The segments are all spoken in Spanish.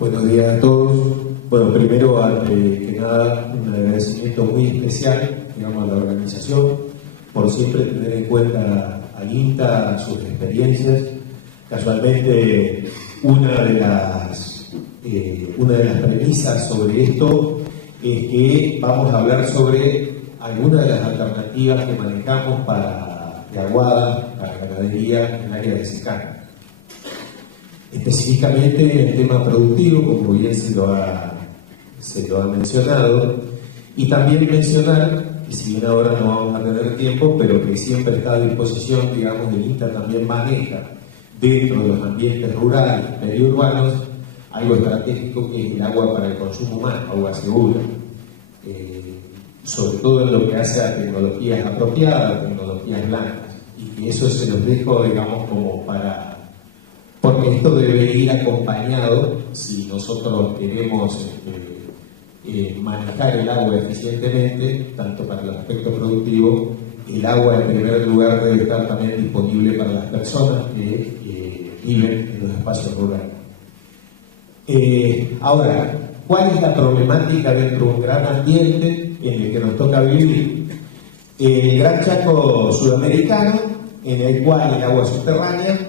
Buenos días a todos. Bueno, primero, antes que nada, un agradecimiento muy especial, digamos, a la organización por siempre tener en cuenta al INTA, sus experiencias. Casualmente, una de las premisas sobre esto es que vamos a hablar sobre algunas de las alternativas que manejamos de aguada, para ganadería en el área de secano. Específicamente en el tema productivo, como bien se lo ha mencionado, y también mencionar, y si bien ahora no vamos a tener tiempo, pero que siempre está a disposición, digamos, el INTA también maneja dentro de los ambientes rurales y periurbanos algo estratégico que es el agua para el consumo humano, agua segura, sobre todo en lo que hace a tecnologías apropiadas, tecnologías blancas, y que eso se los dejo, digamos, como porque esto debe ir acompañado, si nosotros queremos manejar el agua eficientemente, tanto para el aspecto productivo, el agua en primer lugar debe estar también disponible para las personas que viven en los espacios rurales. Ahora, ¿cuál es la problemática dentro de un gran ambiente en el que nos toca vivir? El Gran Chaco sudamericano, en el cual el agua subterránea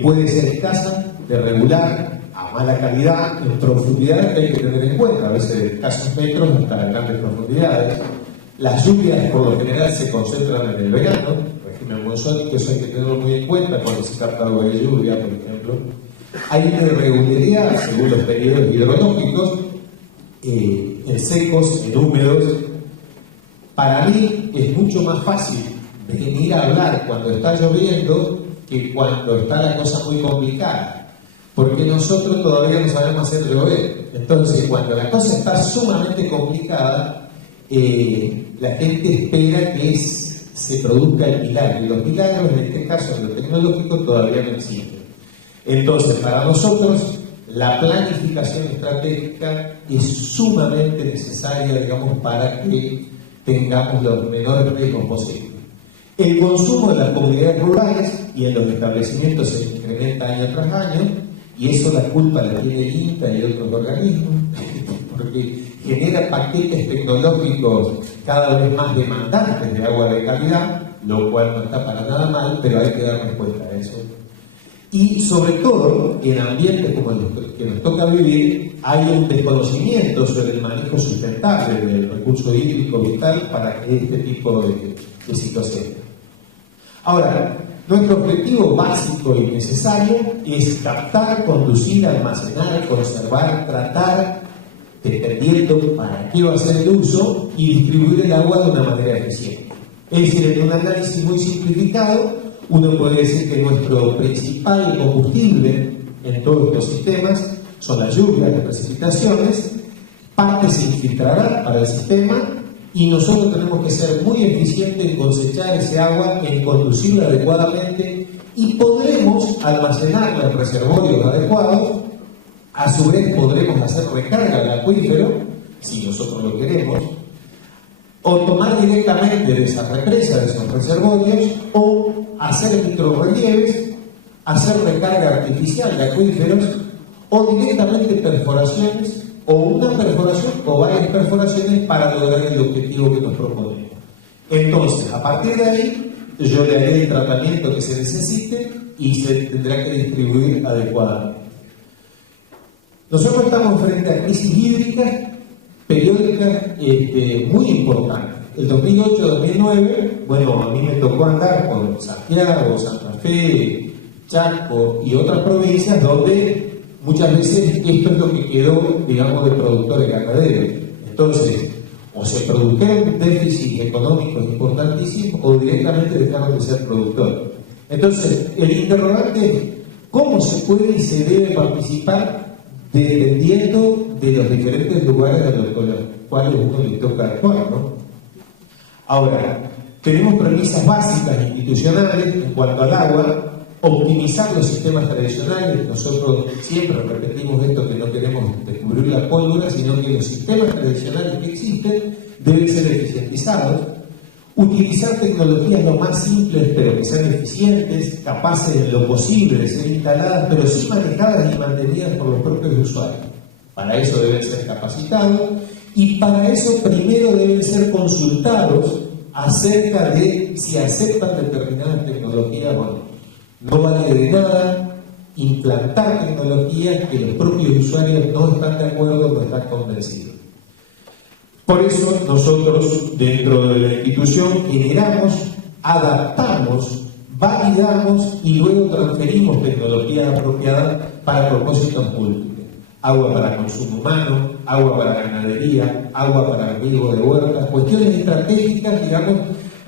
puede ser escasa, irregular, a mala calidad, en profundidades que hay que tener en cuenta, a veces de escasos metros hasta grandes profundidades. Las lluvias por lo general se concentran en el verano, régimen monzónico, eso hay que tenerlo muy en cuenta cuando se capta agua de lluvia, por ejemplo. Hay una irregularidad según los periodos hidrológicos, en secos, en húmedos. Para mí es mucho más fácil venir a hablar cuando está lloviendo que cuando está la cosa muy complicada, porque nosotros todavía no sabemos hacer llover. Entonces, cuando la cosa está sumamente complicada, la gente espera que se produzca el milagro, y los milagros, en este caso, en lo tecnológico, todavía no existen. Entonces, para nosotros, la planificación estratégica es sumamente necesaria, digamos, para que tengamos los menores riesgos posibles. El consumo en las comunidades rurales y en los establecimientos se incrementa año tras año, y eso la culpa la tiene el INTA y otros organismos, porque genera paquetes tecnológicos cada vez más demandantes de agua de calidad, lo cual no está para nada mal, pero hay que dar respuesta a eso. Y sobre todo, en ambientes como los que nos toca vivir, hay un desconocimiento sobre el manejo sustentable del recurso hídrico vital para este tipo de situaciones. Ahora, nuestro objetivo básico y necesario es captar, conducir, almacenar, conservar, tratar, dependiendo para qué va a ser el uso, y distribuir el agua de una manera eficiente. Es decir, en un análisis muy simplificado, uno puede decir que nuestro principal combustible en todos estos sistemas son las lluvias, las precipitaciones. Parte se infiltrará para el sistema, y nosotros tenemos que ser muy eficientes en cosechar ese agua, en conducirla adecuadamente, y podremos almacenarla en reservorios adecuados. A su vez podremos hacer recarga del acuífero, si nosotros lo queremos, o tomar directamente de esas represas, de esos reservorios, o hacer microrrelieves, hacer recarga artificial de acuíferos, o directamente perforaciones, o una perforación o varias perforaciones para lograr el objetivo que nos proponemos. Entonces, a partir de ahí, yo le haré el tratamiento que se necesite y se tendrá que distribuir adecuadamente. Nosotros estamos frente a crisis hídricas periódicas muy importantes. El 2008-2009, bueno, a mí me tocó andar por Santiago, Santa Fe, Chaco y otras provincias donde muchas veces esto es lo que quedó, digamos, de productores ganaderos. Entonces, o se produjeron déficits económicos importantísimos o directamente dejaron de ser productores. Entonces, el interrogante es cómo se puede y se debe participar dependiendo de los diferentes lugares a los cuales uno le toca actuar, ¿no? Ahora, tenemos premisas básicas institucionales en cuanto al agua. Optimizar los sistemas tradicionales. Nosotros siempre repetimos esto, que no queremos descubrir la pólvora, sino que los sistemas tradicionales que existen deben ser eficientizados. Utilizar tecnologías lo más simples, pero que sean eficientes, capaces en lo posible de ser instaladas, pero sí manejadas y mantenidas por los propios usuarios. Para eso deben ser capacitados y para eso primero deben ser consultados acerca de si aceptan determinadas tecnologías o no. No vale de nada implantar tecnologías que los propios usuarios no están de acuerdo, no están convencidos. Por eso nosotros dentro de la institución generamos, adaptamos, validamos y luego transferimos tecnologías apropiadas para propósitos múltiples. Agua para consumo humano, agua para ganadería, agua para riego de huertas, cuestiones estratégicas, digamos,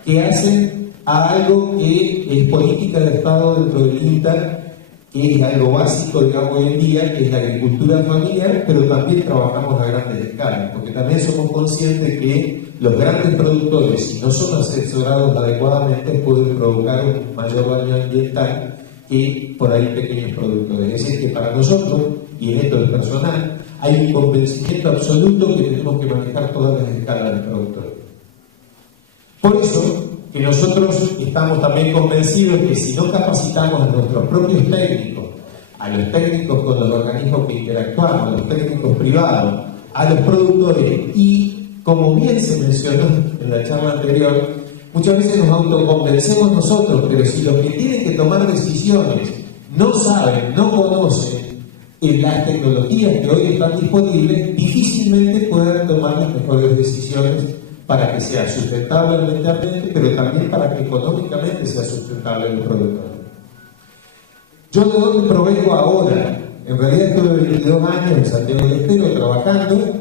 que hacen a algo que es política de Estado dentro del INTA, que es algo básico, digamos, hoy en día, que es la agricultura familiar, pero también trabajamos a grandes escalas, porque también somos conscientes que los grandes productores, si no son asesorados adecuadamente, pueden provocar un mayor daño ambiental que por ahí pequeños productores. Es decir, que para nosotros, y en esto es personal, hay un convencimiento absoluto que tenemos que manejar todas las escalas de productores. Por eso, que nosotros estamos también convencidos que si no capacitamos a nuestros propios técnicos, a los técnicos con los organismos que interactuamos, a los técnicos privados, a los productores y, como bien se mencionó en la charla anterior, muchas veces nos autoconvencemos nosotros, pero si los que tienen que tomar decisiones no saben, no conocen las tecnologías que hoy están disponibles, difícilmente pueden tomar las mejores decisiones para que sea sustentable ambientalmente, pero también para que económicamente sea sustentable el productor. Yo de dónde provengo ahora, en realidad estuve 22 años en Santiago del Estero trabajando,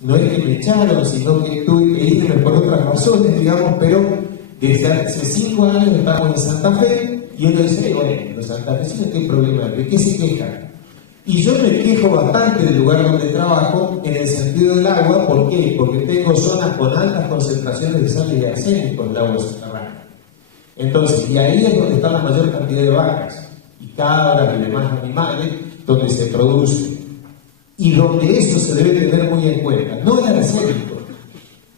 no es que me echaron, sino que tuve que irme por otras razones, digamos, pero desde hace 5 años estamos en Santa Fe y uno dice, bueno, los santafesinos, ¿qué problema hay? ¿De qué se quejan? Y yo me quejo bastante del lugar donde trabajo en el sentido del agua. ¿Por qué? Porque tengo zonas con altas concentraciones de sal y de arsénico en el agua subterránea. Entonces, y ahí es donde está la mayor cantidad de vacas y cabras y demás animales donde se produce. Y donde eso se debe tener muy en cuenta. No el arsénico,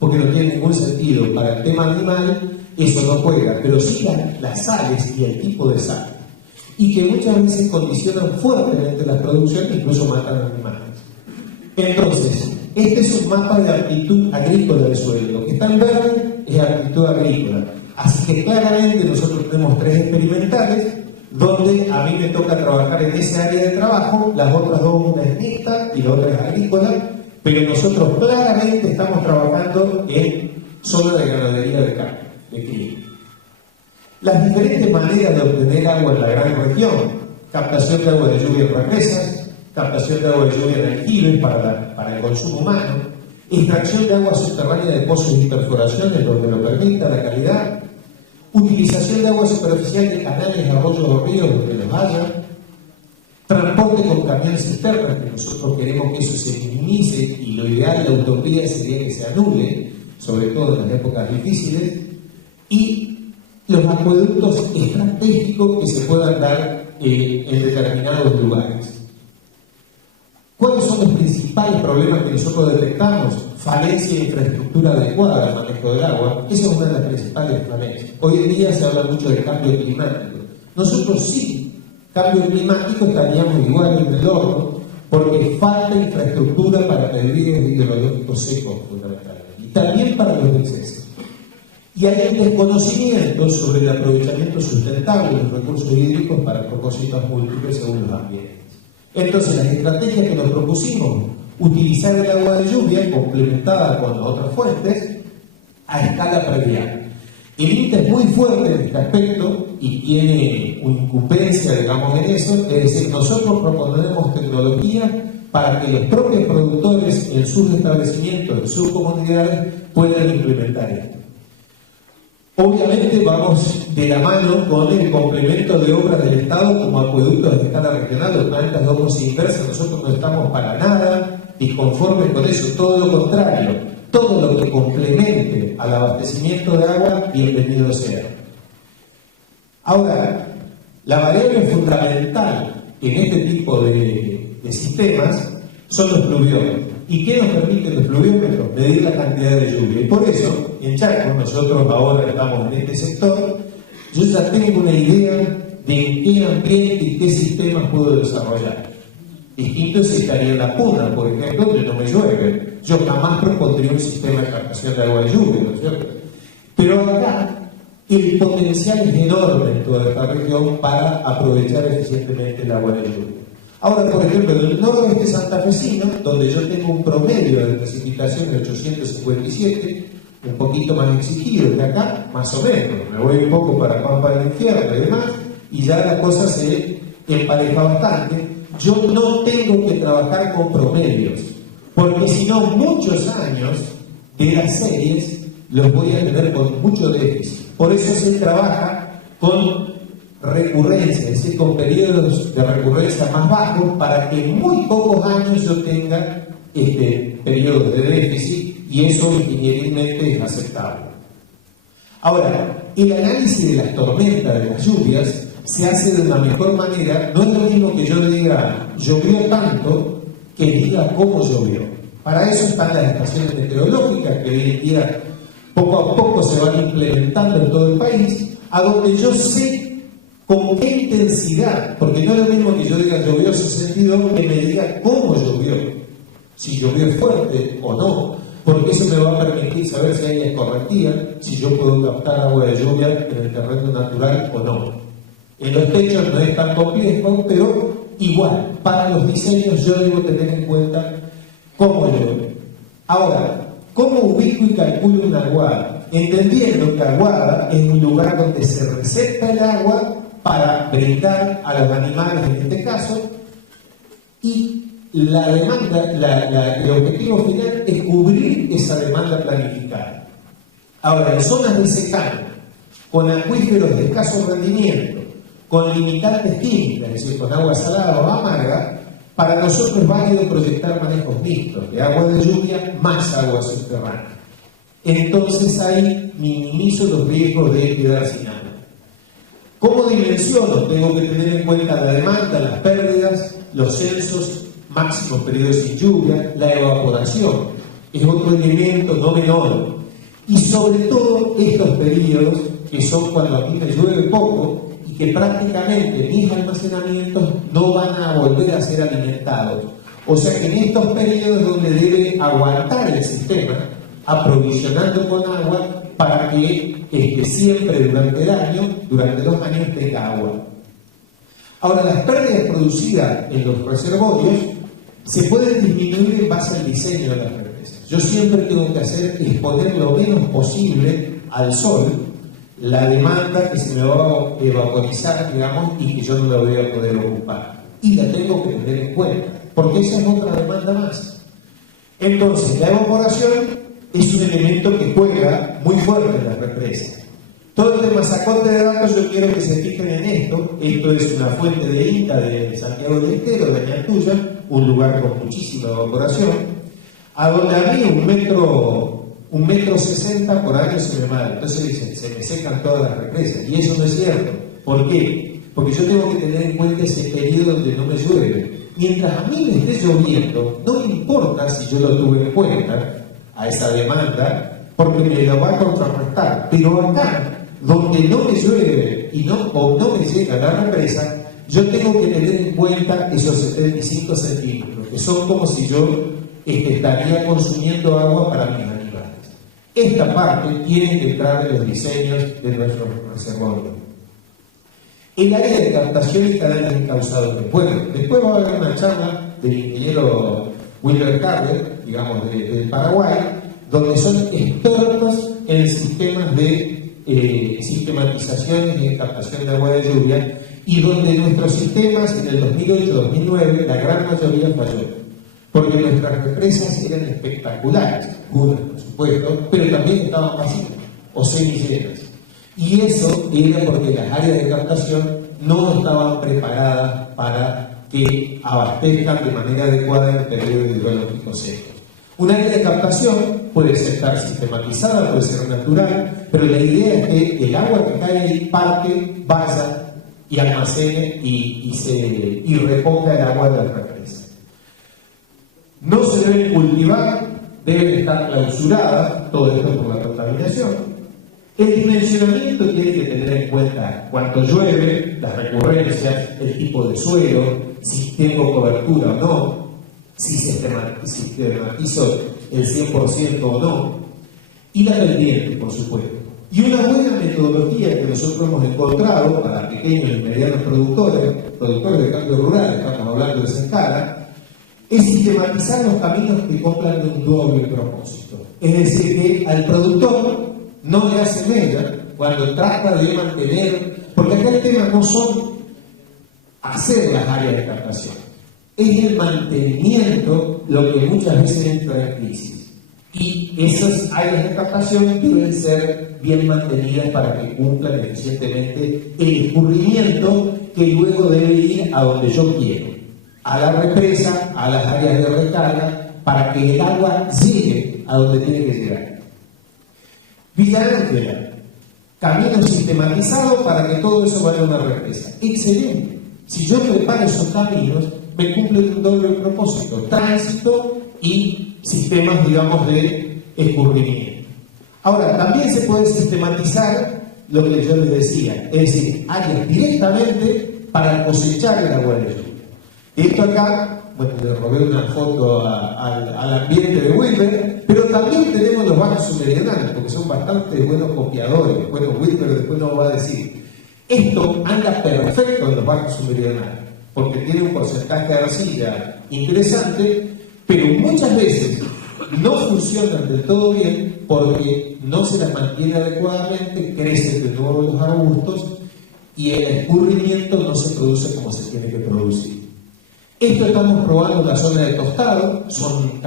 porque no tiene ningún sentido. Para el tema animal, eso no juega, pero sí las sales y el tipo de sal. Y que muchas veces condicionan fuertemente la producción e incluso matan animales. Entonces, este es un mapa de aptitud agrícola del suelo. Lo que está en verde es aptitud agrícola. Así que claramente nosotros tenemos 3 experimentales, donde a mí me toca trabajar en ese área de trabajo, las otras 2, una es mixta y la otra es agrícola, pero nosotros claramente estamos trabajando en zona de ganadería de carne, de cría. Las diferentes maneras de obtener agua en la gran región: captación de agua de lluvia en represas, captación de agua de lluvia en aljibes para el consumo humano, extracción de agua subterránea de pozos y perforaciones donde lo permita la calidad, utilización de agua superficial de canales, arroyos o ríos donde los haya, transporte con camiones cisternas, que nosotros queremos que eso se minimice y lo ideal, la utopía sería que se anule, sobre todo en las épocas difíciles, y los acueductos estratégicos que se puedan dar en determinados lugares. ¿Cuáles son los principales problemas que nosotros detectamos? Falencia de infraestructura adecuada al manejo del agua. Esa es una de las principales falencias. Hoy en día se habla mucho de cambio climático. Nosotros sí, cambio climático estaríamos igual en el horno, porque falta infraestructura para periodos hidrológicos secos, fundamentalmente, y también para los excesos. Y hay un desconocimiento sobre el aprovechamiento sustentable de los recursos hídricos para propósitos múltiples según los ambientes. Entonces, las estrategias que nos propusimos, utilizar el agua de lluvia complementada con las otras fuentes a escala predial. El INTA es muy fuerte en este aspecto y tiene una incumbencia, digamos, en eso, es decir, nosotros proponemos tecnología para que los propios productores en sus establecimientos, en sus comunidades, puedan implementar esto. Obviamente vamos de la mano con el complemento de obras del Estado como acueductos de escala regional o plantas de osmosis inversa. Nosotros no estamos para nada disconformes con eso, todo lo contrario. Todo lo que complemente al abastecimiento de agua, bienvenido sea. Ahora, la variable fundamental en este tipo de sistemas son los pluviómetros. ¿Y qué nos permiten los pluviómetros? Medir la cantidad de lluvia. Y por eso, en Chaco, nosotros ahora estamos en este sector, yo ya tengo una idea de en qué ambiente y qué sistemas puedo desarrollar. Distinto es si estaría en la Puna, por ejemplo, donde no me llueve. Yo jamás propondría un sistema de captación de agua de lluvia, ¿no es cierto? Pero acá el potencial es enorme en toda esta región para aprovechar eficientemente el agua de lluvia. Ahora, por ejemplo, en el noroeste santafesino, donde yo tengo un promedio de precipitación de 857, un poquito más exigido que acá, más o menos, me voy un poco para Pampa del Infierno y demás, y ya la cosa se empareja bastante. Yo no tengo que trabajar con promedios, porque si no, muchos años de las series los voy a tener con mucho déficit. Por eso se trabaja con recurrencia, es decir, con periodos de recurrencia más bajos, para que en muy pocos años yo tenga periodos de déficit, y eso ingenierilmente es aceptable. Ahora, el análisis de las tormentas, de las lluvias, se hace de una mejor manera. No es lo mismo que yo diga llovió tanto que diga cómo llovió. Para eso están las estaciones meteorológicas que hoy en día poco a poco se van implementando en todo el país, a donde yo sé con qué intensidad, porque no es lo mismo que yo diga llovió 62 que me diga cómo llovió, si llovió fuerte o no, porque eso me va a permitir saber si hay escorrentía, si yo puedo captar agua de lluvia en el terreno natural o no. En los techos no es tan complejo, pero igual, para los diseños yo debo tener en cuenta cómo llueve. Ahora, ¿cómo ubico y calculo una aguada? Entendiendo que aguada es un lugar donde se recepta el agua para brindar a los animales, en este caso, y la demanda, el objetivo final es cubrir esa demanda planificada. Ahora, en zonas de secano, con acuíferos de escaso rendimiento, con limitantes químicas, es decir, con agua salada o amarga, para nosotros es válido proyectar manejos mixtos de agua de lluvia más agua subterránea. Entonces ahí minimizo los riesgos de quedar sin agua. ¿Cómo dimensiono? Tengo que tener en cuenta la demanda, las pérdidas, los censos, máximos periodos sin lluvia, la evaporación, es otro elemento no menor. Y sobre todo estos periodos, que son cuando a mí me llueve poco, que prácticamente mis almacenamientos no van a volver a ser alimentados. O sea que en estos periodos donde debe aguantar el sistema, aprovisionando con agua para que siempre durante el año, durante 2 años, tenga agua. Ahora, las pérdidas producidas en los reservorios se pueden disminuir en base al diseño de las represas. Yo siempre tengo que hacer exponer lo menos posible al sol la demanda que se me va a evaporizar, digamos, y que yo no la voy a poder ocupar. Y la tengo que tener en cuenta, porque esa es otra demanda más. Entonces, la evaporación es un elemento que juega muy fuerte en las represas. Todo el tema sacote de datos, yo quiero que se fijen en esto. Esto es una fuente de INTA de Santiago del Estero, de Ñatuya, un lugar con muchísima evaporación, a donde a mí un metro 60 por año se me mata. Entonces dicen, se me secan todas las represas. Y eso no es cierto. ¿Por qué? Porque yo tengo que tener en cuenta ese periodo donde no me llueve. Mientras a mí me esté lloviendo, no me importa si yo lo tuve en cuenta a esa demanda, porque me lo va a contrarrestar. Pero acá, donde no me llueve o no me llega la represa, yo tengo que tener en cuenta esos 75 centímetros, que son como si yo estaría consumiendo agua para mis animales. Esta parte tiene que entrar en los diseños de nuestros reservorios. El área de captación y canales encausados. Bueno, después va a haber una charla del ingeniero Wilber Carver, digamos, del Paraguay, donde son expertos en sistemas de sistematizaciones y de captación de agua de lluvia, y donde nuestros sistemas en el 2008-2009 la gran mayoría falló, porque nuestras represas eran espectaculares, algunas por supuesto, pero también estaban vacías o semillenas. Y eso era porque las áreas de captación no estaban preparadas para que abastezcan de manera adecuada en periodos hidrológicos secos. Un área de captación puede estar sistematizada, puede ser natural, pero la idea es que el agua que cae ahí parte, vaya y almacene y reponga el agua de la represa. No se deben cultivar, deben estar clausuradas, todo esto por la contaminación. El dimensionamiento tiene que tener en cuenta cuánto llueve, las recurrencias, el tipo de suelo, si tengo cobertura o no, si sistematizo el 100% o no, y la pendiente, por supuesto. Y una buena metodología que nosotros hemos encontrado para pequeños y medianos productores de campo rural, estamos hablando de esa escala, es sistematizar los caminos que cumplan un doble propósito. Es decir, que al productor no le hace mella cuando trata de mantener, porque acá el tema no son hacer las áreas de captación, es el mantenimiento lo que muchas veces entra en crisis. Y esas áreas de captación deben ser bien mantenidas para que cumplan eficientemente el escurrimiento que luego debe ir a donde yo quiero, a la represa, a las áreas de recarga, para que el agua llegue a donde tiene que llegar. Villa Ángela, camino sistematizado para que todo eso vaya a una represa. Excelente. Si yo preparo esos caminos, me cumplen un doble propósito: tránsito y sistemas, digamos, de escurrimiento. Ahora, también se puede sistematizar lo que yo les decía, es decir, áreas directamente para cosechar el agua de lluvia. Esto acá, bueno, le robé una foto al ambiente de Wilber, pero también tenemos los bajos submeridionales, porque son bastante buenos copiadores. Bueno, Wilber después nos va a decir, esto anda perfecto en los bajos submeridionales, porque tiene un porcentaje de arcilla interesante, pero muchas veces no funcionan del todo bien porque no se las mantiene adecuadamente, crecen de nuevo los arbustos y el escurrimiento no se produce como se tiene que producir. Esto estamos probando en la zona de Tostado, son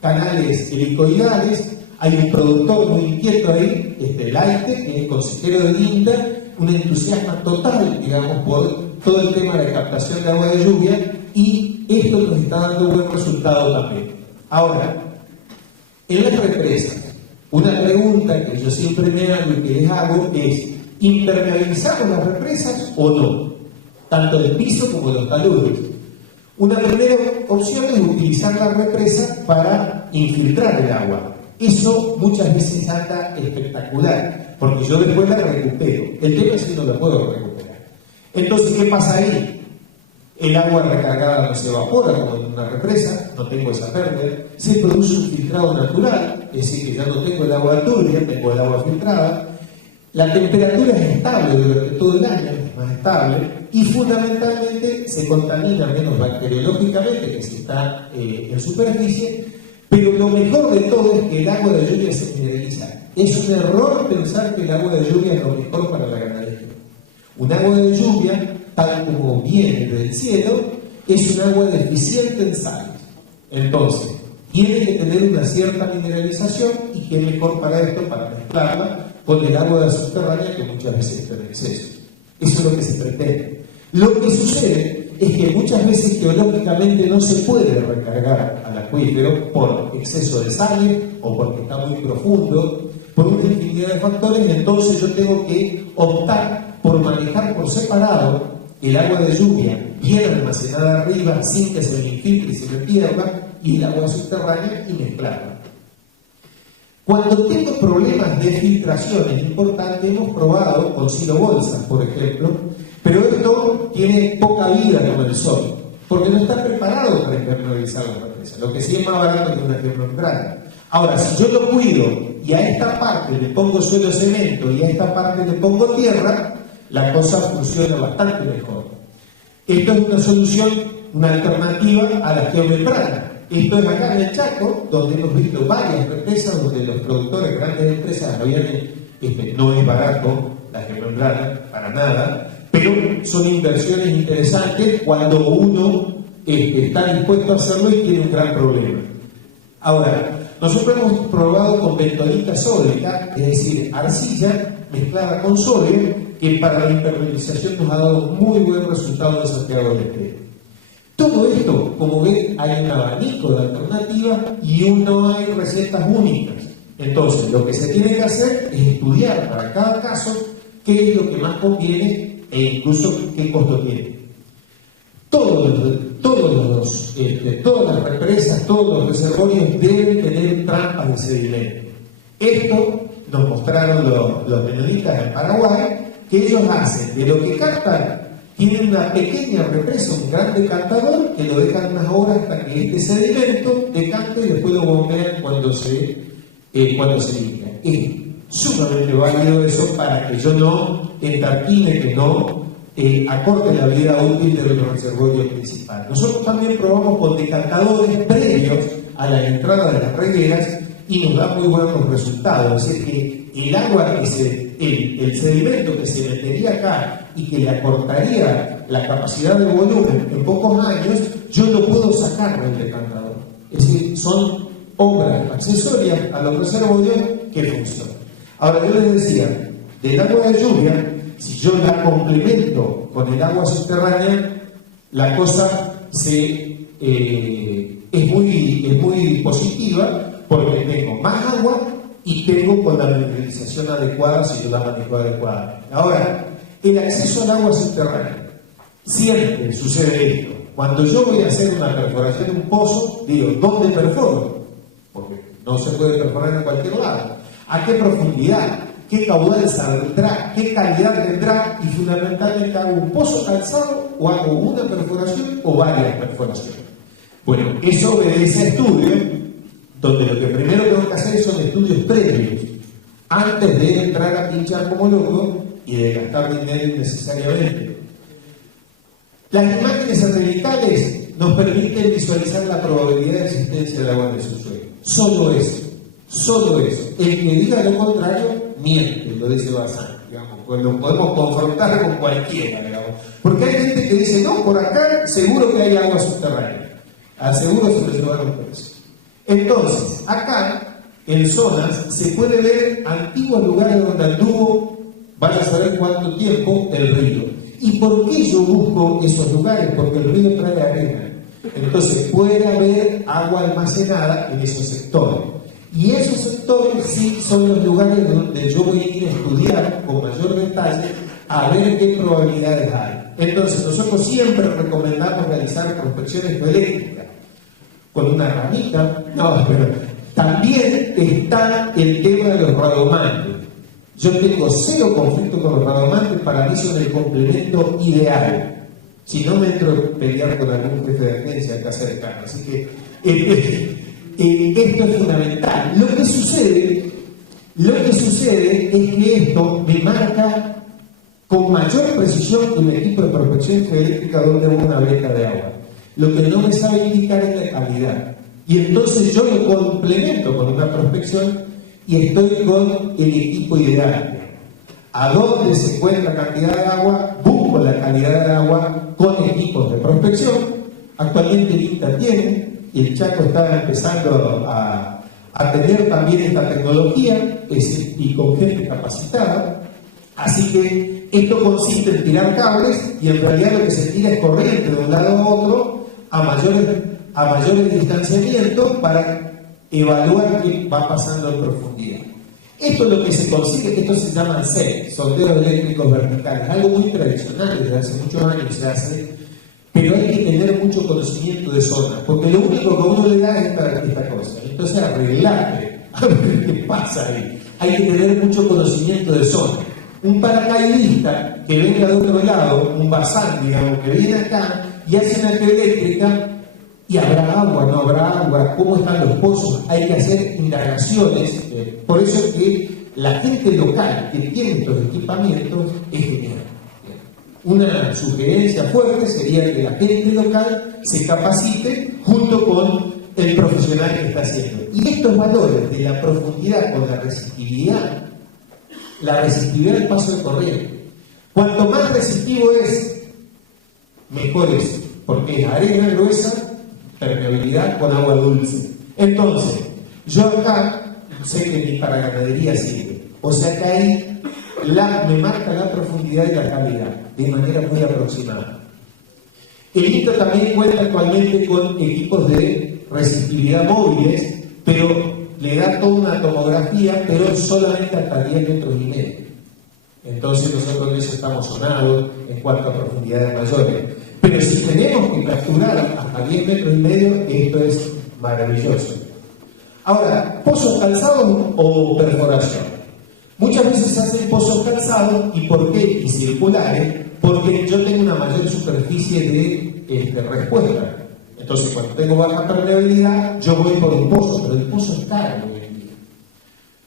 canales helicoidales. Hay un productor muy inquieto ahí, Laite, que es consejero de Linda, un entusiasmo total, digamos, por todo el tema de captación de agua de lluvia, y esto nos está dando buen resultado también. Ahora, en las represas, una pregunta que yo siempre me hago y que les hago es: ¿impermeabilizamos las represas o no? Tanto del piso como de los taludes. Una primera opción es utilizar la represa para infiltrar el agua. Eso muchas veces anda espectacular, porque yo después la recupero. El tema es si no la puedo recuperar. Entonces, ¿qué pasa ahí? El agua recargada no se evapora como en una represa, no tengo esa pérdida. Se produce un filtrado natural, es decir, que ya no tengo el agua turbia, tengo el agua filtrada. La temperatura es estable durante todo el año, es más estable, y fundamentalmente se contamina menos bacteriológicamente que si está en superficie, pero lo mejor de todo es que el agua de lluvia se mineraliza. Es un error pensar que el agua de lluvia es lo mejor para la ganadería. Un agua de lluvia, tal como viene del cielo, es un agua deficiente en sales. Entonces, tiene que tener una cierta mineralización, y qué mejor para esto, para mezclarla con el agua subterránea, que muchas veces está en exceso. Eso es lo que se pretende. Lo que sucede es que muchas veces geológicamente no se puede recargar al acuífero por exceso de sal o porque está muy profundo, por una infinidad de factores, y entonces yo tengo que optar por manejar por separado el agua de lluvia bien almacenada arriba sin que se me infiltre y se me pierda, y el agua subterránea, y mezclarla. Cuando tengo problemas de filtración, es importante, hemos probado con silobolsas, por ejemplo, pero esto tiene poca vida con el sol, porque no está preparado para impermeabilizar la represa, lo que sí es más barato que una geomembrana. Ahora, si yo lo cuido y a esta parte le pongo suelo cemento y a esta parte le pongo tierra, la cosa funciona bastante mejor. Esto es una solución, una alternativa a la geomembrana. Esto es acá en el Chaco, donde hemos visto varias represas donde los productores, grandes empresas, no es barato la geomembrana, para nada, pero son inversiones interesantes cuando uno está dispuesto a hacerlo y tiene un gran problema. Ahora, nosotros hemos probado con bentonita sódica, es decir, arcilla mezclada con sodio, que para la impermeabilización nos ha dado muy buen resultado en Santiago del Estero. Todo esto, como ven, hay un abanico de alternativas y no hay recetas únicas. Entonces, lo que se tiene que hacer es estudiar para cada caso qué es lo que más conviene e incluso qué costo tiene. Todas las represas, todos los reservorios deben tener trampas de sedimento. Esto nos mostraron los menonitas en Paraguay, que ellos hacen de lo que captan tienen una pequeña represa, un gran decantador, que lo dejan unas horas hasta que este sedimento decante y después lo bombean cuando se limpia. Es sumamente válido eso para que yo no entarquine, que no acorte la vida útil de los reservorios principales. Nosotros también probamos con decantadores previos a la entrada de las regueras y nos da muy buenos resultados. Es decir, que el agua, el sedimento que se metería acá y que le acortaría la capacidad de volumen en pocos años, yo lo puedo sacar del decantador. Es decir, son obras accesorias a los reservorios que funcionan. Ahora, yo les decía, del agua de lluvia, si yo la complemento con el agua subterránea, la cosa es muy positiva, porque tengo más agua y tengo con la mineralización adecuada si yo la manejo adecuadamente. Ahora, el acceso al agua subterránea, siempre sucede esto. Cuando yo voy a hacer una perforación en un pozo, digo, ¿dónde perforo? Porque no se puede perforar en cualquier lado. ¿A qué profundidad? ¿Qué caudal saldrá? ¿Qué calidad tendrá? Y fundamentalmente, ¿hago un pozo calzado o hago una perforación o varias perforaciones? Bueno, eso obedece a estudios, donde lo que primero tengo que hacer son estudios previos, antes de entrar a pinchar como loco y de gastar dinero innecesariamente. Las imágenes satelitales nos permiten visualizar la probabilidad de existencia del agua en el subsuelo. Solo eso. El que diga lo contrario, miente, lo dice Bazán. Pues lo podemos confrontar con cualquiera, digamos. Porque hay gente que dice, no, por acá seguro que hay agua subterránea. Al seguro se le llevaron precios. Entonces, acá, en zonas, se puede ver antiguos lugares donde anduvo, vaya a saber cuánto tiempo, el río. ¿Y por qué yo busco esos lugares? Porque el río trae arena. Entonces, puede haber agua almacenada en esos sectores. Y esos sectores sí son los lugares donde yo voy a ir a estudiar con mayor detalle a ver qué probabilidades hay. Entonces, nosotros siempre recomendamos realizar prospecciones geoeléctricas con una ramita. No, pero también está el tema de los radomantes. Yo tengo cero conflicto con los radomantes, para mí son el complemento ideal. Si no me entro a pelear con algún jefe de agencia acá cercano. Así que esto es fundamental. Lo que sucede es que esto me marca con mayor precisión que un equipo de prospección geoeléctrica donde hubo una veeta de agua. Lo que no me sabe indicar es la calidad. Y entonces yo lo complemento con una prospección y estoy con el equipo ideal. ¿A dónde se encuentra la cantidad de agua? Busco la calidad de agua con equipos de prospección. Actualmente el INTA tiene, y el Chaco está empezando a tener también esta tecnología y con gente capacitada. Así que esto consiste en tirar cables y en realidad lo que se tira es corriente de un lado a otro a mayores distanciamientos para evaluar qué va pasando en profundidad. Esto es lo que se consigue, esto se llama SEC, sondeos eléctricos verticales, algo muy tradicional, desde hace muchos años se hace, pero hay que tener mucho conocimiento de zona, porque lo único que uno le da es esta cosa. Entonces arreglate, a ver qué pasa ahí. Hay que tener mucho conocimiento de zona. Un paracaidista que venga de otro lado, un Bazán, digamos, que viene acá y hace una geoeléctrica, y habrá agua, no habrá agua, cómo están los pozos, hay que hacer indagaciones. Por eso es que la gente local que tiene estos equipamientos es genial. Una sugerencia fuerte sería que la gente local se capacite junto con el profesional que está haciendo. Y estos valores de la profundidad con la resistividad al paso de corriente, cuanto más resistivo es, mejor es, porque es arena gruesa, permeabilidad con agua dulce. Entonces, yo acá sé que ni para ganadería sirve. O sea que ahí me marca la profundidad y la calidad de manera muy aproximada. El INTA también cuenta actualmente con equipos de resistividad móviles, pero le da toda una tomografía, pero solamente hasta 10 metros y medio. Entonces nosotros en eso estamos sonados en cuanto a profundidades mayores. Pero si tenemos que capturar hasta 10 metros y medio, esto es maravilloso. Ahora, ¿pozos calzados o perforación? Muchas veces se hacen pozos calzados, ¿y por qué? Y circulares, porque yo tengo una mayor superficie de respuesta. Entonces, cuando tengo baja permeabilidad, yo voy por un pozo, pero el pozo es caro hoy en día.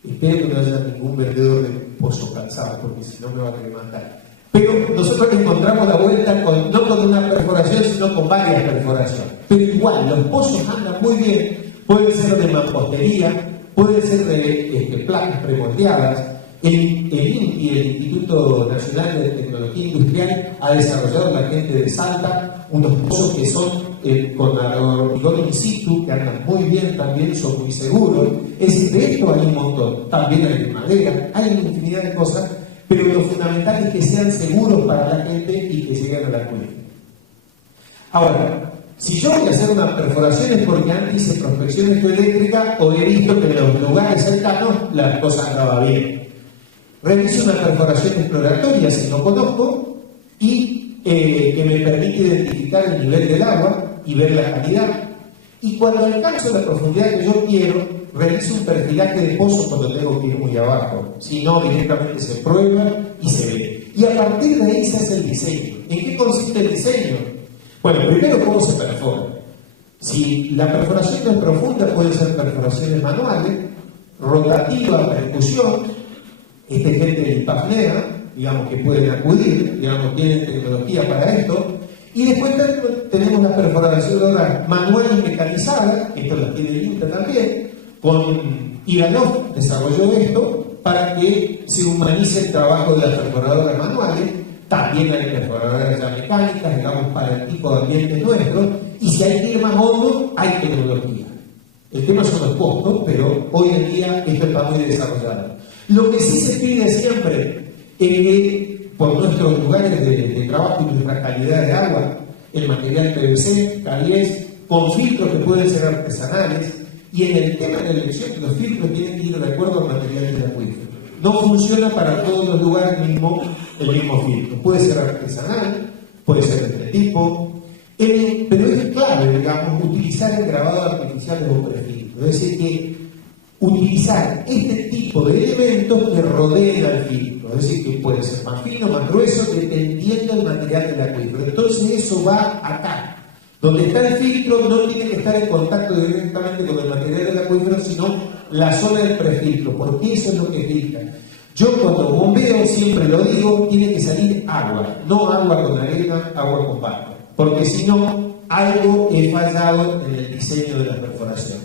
Espero que no haya ningún vendedor de pozo calzado, porque si no me va a querer matar. Pero nosotros encontramos la vuelta no con una perforación, sino con varias perforaciones. Pero igual, los pozos andan muy bien, pueden ser de mampostería, pueden ser de placas premoldeadas. El INTI, el Instituto Nacional de Tecnología Industrial, ha desarrollado la gente de Salta unos pozos que son con hormigón in situ, que andan muy bien también, son muy seguros. Es decir, de esto hay un montón. También hay de madera, hay una infinidad de cosas, pero lo fundamental es que sean seguros para la gente y que lleguen a la cuenta. Ahora, si yo voy a hacer una perforación es porque antes hice prospección electrónica o he visto que en los lugares cercanos las cosas andaban bien. Realizo una perforación exploratoria si no conozco y que me permite identificar el nivel del agua y ver la calidad. Y cuando alcanzo la profundidad que yo quiero, realizo un perfilaje de pozo cuando tengo que ir muy abajo. Si no, directamente se prueba y se ve. Y a partir de ahí se hace el diseño. ¿En qué consiste el diseño? Bueno, primero, ¿cómo se perfora? Si la perforación no es profunda, pueden ser perforaciones manuales, rotativa, percusión, gente del IPAFNEA, digamos, que pueden acudir, digamos, tienen tecnología para esto. Y después tenemos la perforación manual y mecanizada, esto la tiene el INTA también, con Ivanov desarrolló esto para que se humanice el trabajo de las perforadoras manuales. También hay perforadoras ya mecánicas, digamos, para el tipo de ambiente nuestro, y si hay que ir más hondo, hay tecnología. El tema son los costos, pero hoy en día esto está muy desarrollado. Lo que sí se pide siempre es que por nuestros lugares de trabajo y nuestra calidad de agua, el material PVC, K10, con filtros que pueden ser artesanales, y en el tema de la elección, los filtros tienen que ir de acuerdo al material del acuífero. No funciona para todos los lugares el mismo filtro. Puede ser artesanal, puede ser de este tipo, pero es clave, digamos, utilizar el grabado artificial de un prefiltro. Es decir, que utilizar este tipo de elementos que rodeen al filtro. Es decir, que puede ser más fino, más grueso, dependiendo del material del acuífero. Entonces eso va acá. Donde está el filtro no tiene que estar en contacto directamente con el material del acuífero, sino la zona del prefiltro, porque eso es lo que filtra. Yo cuando bombeo, siempre lo digo, tiene que salir agua, no agua con arena, agua con barro, porque si no, algo he fallado en el diseño de la perforación.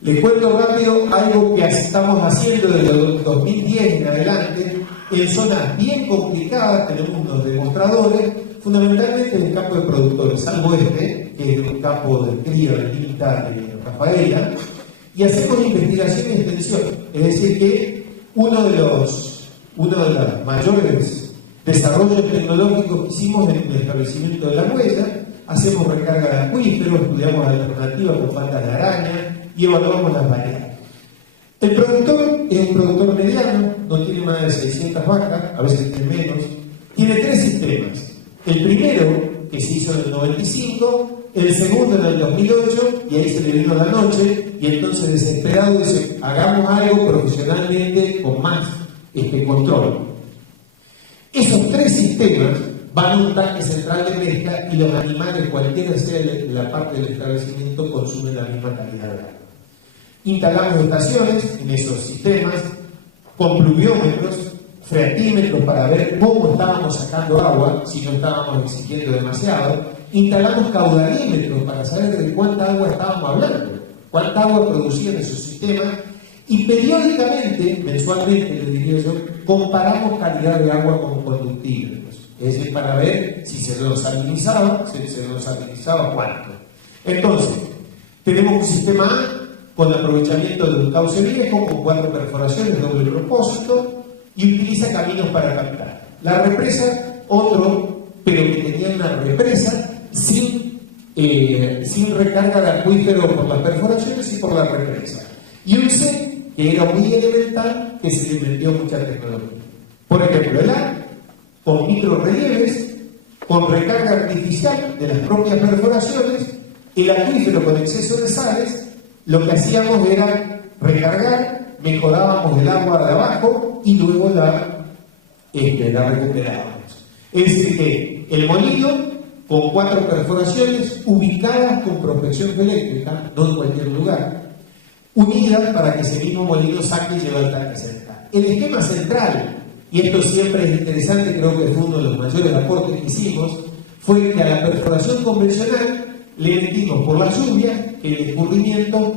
Les cuento rápido algo que estamos haciendo desde el 2010 en adelante, en zonas bien complicadas. Tenemos unos demostradores, fundamentalmente en el campo de productores, salvo que es un campo de cría de tinta de Rafaela, y hacemos investigación y extensión. Es decir, que uno de los mayores desarrollos tecnológicos que hicimos en el establecimiento de la huella, hacemos recarga de acuíferos, estudiamos alternativas con faltas de araña y evaluamos las variables. El productor es un productor mediano, no tiene más de 600 vacas, a veces tiene menos, tiene 3 sistemas. El primero, que se hizo en el 95, el segundo en el 2008, y ahí se le vino la noche, y entonces desesperado dice, hagamos algo profesionalmente con más control. Esos 3 sistemas van a un tanque central de mezcla y los animales, cualquiera sea la parte del establecimiento, consumen la misma calidad de agua. Instalamos estaciones en esos sistemas con pluviómetros, freatímetros para ver cómo estábamos sacando agua, si no estábamos exigiendo demasiado. Instalamos caudalímetros para saber de cuánta agua estábamos hablando, cuánta agua producían esos sistemas, y periódicamente, mensualmente, les diría yo, comparamos calidad de agua con conductímetros. Es decir, para ver si se lo salinizaba, cuánto. Entonces, tenemos un sistema A con aprovechamiento de un cauce viejo, con 4 perforaciones, doble propósito, y utiliza caminos para captar. La represa, otro, pero que tenía una represa sin recarga de acuífero por las perforaciones y por la represa. Y un C, que era muy elemental, que se le metió mucha tecnología. Por ejemplo, el A, con microrelieves, con recarga artificial de las propias perforaciones, el acuífero con exceso de sales, lo que hacíamos era recargar, mejorábamos el agua de abajo y luego la recuperábamos. Es decir, que el molino con 4 perforaciones ubicadas con prospección eléctrica, no en cualquier lugar, unidas para que ese mismo molino saque y lleve al tanque central. El esquema central, y esto siempre es interesante, creo que fue uno de los mayores aportes que hicimos, fue que a la perforación convencional le metimos por la lluvia, que el escurrimiento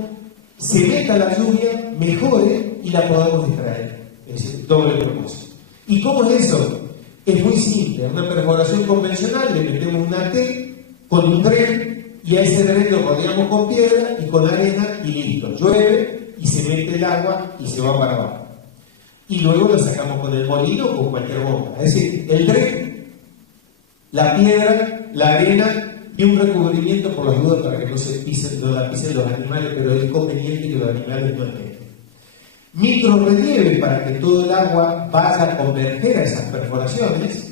se meta la lluvia, mejore y la podamos extraer. Es decir, doble propósito. ¿Y cómo es eso? Es muy simple. En una perforación convencional le metemos una T con un dren y a ese dren lo rodeamos con piedra y con arena y listo. Llueve y se mete el agua y se va para abajo. Y luego lo sacamos con el molino o con cualquier bomba. Es decir, el dren, la piedra, la arena y un recubrimiento por las dudas para que no se pisen, no la pisen los animales, pero es conveniente que los animales no entren. Microrelieve para que todo el agua vaya a converger a esas perforaciones,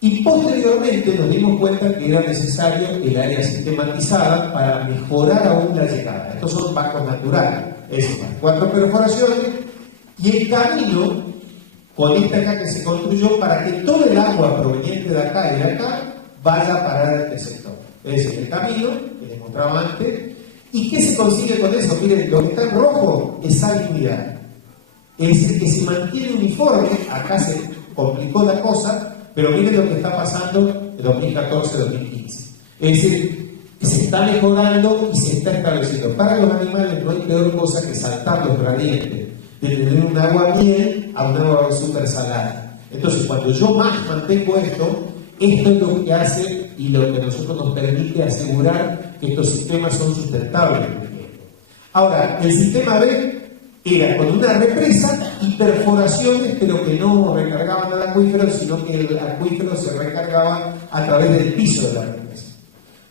y posteriormente nos dimos cuenta que era necesario el área sistematizada para mejorar aún la llegada. Estos son bancos naturales, es decir, 4 perforaciones y el camino con esta acá que se construyó para que todo el agua proveniente de acá y de acá vaya a parar a este sector. Es decir, el camino que les mostraba antes. ¿Y qué se consigue con eso? Miren, lo que está en rojo es salinidad. Es decir, que se mantiene uniforme. Acá se complicó la cosa, pero miren lo que está pasando en 2014-2015. Es decir, se está mejorando y se está estableciendo. Para los animales no hay peor cosa que saltar los gradientes de tener un agua miel a un agua súper salada. Entonces, cuando yo más mantengo esto es lo que hace y lo que a nosotros nos permite asegurar que estos sistemas son sustentables en el tiempo. Ahora, el sistema B era con una represa y perforaciones, pero que no recargaban al acuífero, sino que el acuífero se recargaba a través del piso de la represa.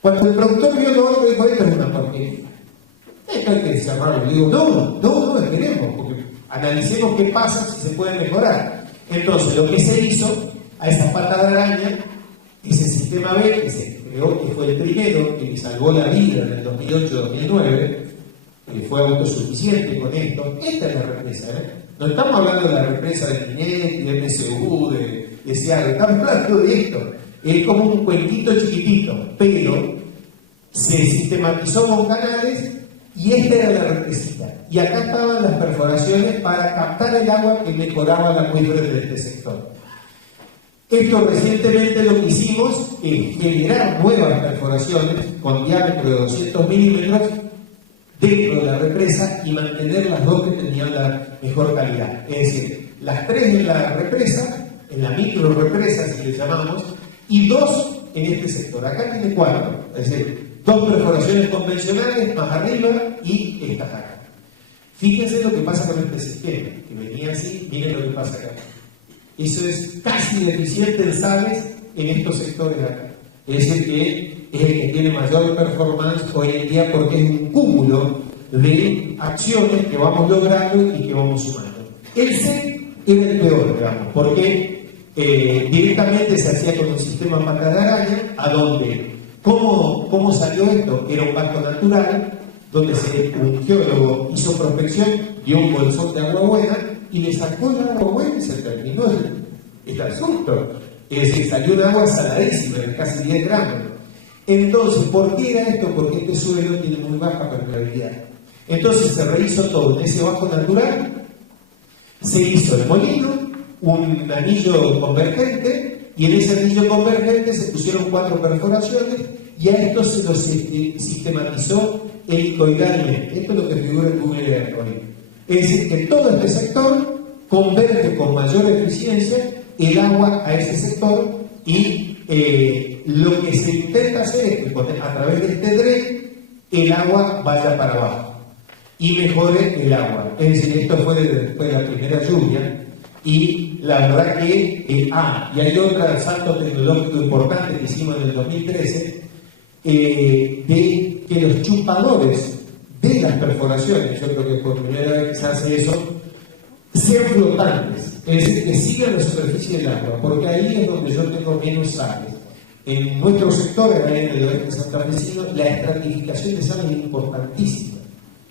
Cuando el productor vio lo otro, dijo: esto es una porquería. Esto hay que cerrarlo. Le digo: no, esperemos, porque analicemos qué pasa, si se puede mejorar. Entonces, lo que se hizo a esa pata de araña, ese sistema B, que se creó, que fue el primero, que le salvó la vida en el 2008-2009, que fue autosuficiente con esto. Esta es la represa, ¿eh? No estamos hablando de la represa de Quinet, de MSU, de SEAG, estamos hablando de esto. Es como un cuentito chiquitito, pero se sistematizó con canales y esta era la represita. Y acá estaban las perforaciones para captar el agua que mejoraba la acuífero de este sector. Esto recientemente lo que hicimos es generar nuevas perforaciones con diámetro de 200 milímetros dentro de la represa y mantener las 2 que tenían la mejor calidad. Es decir, las 3 en la represa, en la micro represa, si le llamamos, y 2 en este sector. Acá tiene 4, es decir, 2 perforaciones convencionales más arriba y estas acá. Fíjense lo que pasa con este sistema, que venía así, miren lo que pasa acá. Eso es casi deficiente en sales en estos sectores de acá. Es el que es el que tiene mayor performance hoy en día porque es un cúmulo de acciones que vamos logrando y que vamos sumando. El C era el peor, digamos, porque directamente se hacía con un sistema pata de araña, a donde, ¿cómo salió esto? Era un banco natural, donde un geólogo hizo prospección, dio un bolsón de agua buena y le sacó el agua buena y se terminó el asunto. Es decir, salió un agua saladísima, de casi 10 gramos. Entonces, ¿por qué era esto? Porque este suelo tiene muy baja permeabilidad. Entonces se rehizo todo en ese bajo natural, se hizo el molino, un anillo convergente, y en ese anillo convergente se pusieron 4 perforaciones y a esto se lo sistematizó helicoidalmente. Esto es lo que figura en Google Earth hoy. Es decir, que todo este sector convierte con mayor eficiencia el agua a ese sector y lo que se intenta hacer es que a través de este dren el agua vaya para abajo y mejore el agua. Es decir, esto fue después de la primera lluvia y la verdad que y hay otro salto tecnológico importante que hicimos en el 2013 de que los chupadores de las perforaciones, yo creo que por primera vez que se hace eso, sean flotantes, es decir, que sigan la superficie del agua, porque ahí es donde yo tengo menos sales. En nuestro sector, en el oeste santafesino, la estratificación de sales es importantísima.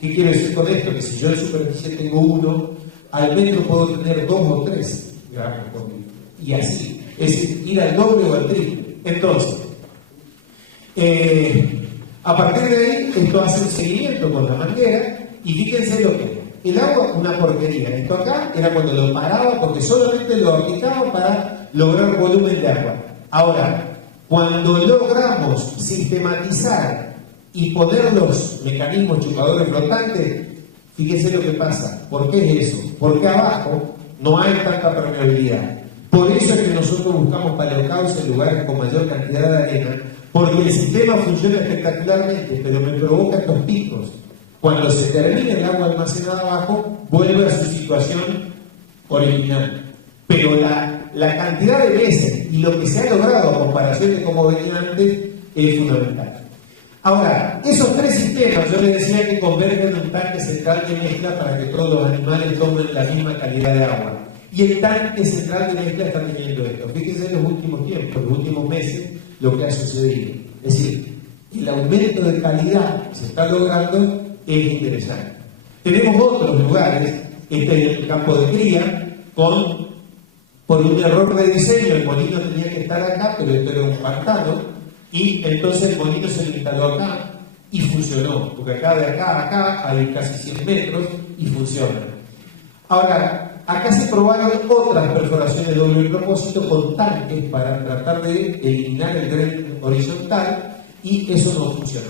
¿Qué quiero decir con esto? Que si yo en superficie tengo 1, al metro puedo tener 2 o 3 gramos por litro. Y así. Es decir, ir al doble o al triple. Entonces, a partir de ahí, esto hace un seguimiento con la manguera y fíjense lo que es. El agua, una porquería. Esto acá era cuando lo paraba porque solamente lo aplicaba para lograr volumen de agua. Ahora, cuando logramos sistematizar y poner los mecanismos chupadores flotantes, fíjense lo que pasa. ¿Por qué es eso? Porque abajo no hay tanta permeabilidad. Por eso es que nosotros buscamos paleocauce en lugares con mayor cantidad de arena, porque el sistema funciona espectacularmente, pero me provoca estos picos. Cuando se termina el agua almacenada abajo, vuelve a su situación original. Pero la cantidad de veces y lo que se ha logrado a comparación de cómo venía antes es fundamental. Ahora, esos tres sistemas, yo les decía que convergen en un tanque central de mezcla para que todos los animales tomen la misma calidad de agua. Y el tanque central de mezcla está teniendo esto. Fíjense en los últimos tiempos, los últimos meses, lo que ha sucedido. Es decir, el aumento de calidad que se está logrando es interesante. Tenemos otros lugares, este es el campo de cría, por un error de diseño, el molino tenía que estar acá, pero esto era un pantano, y entonces el molino se lo instaló acá y funcionó, porque acá de acá a acá hay casi 100 metros y funciona. Ahora, acá se probaron otras perforaciones de doble propósito con tanques para tratar de eliminar el dren horizontal y eso no funcionó.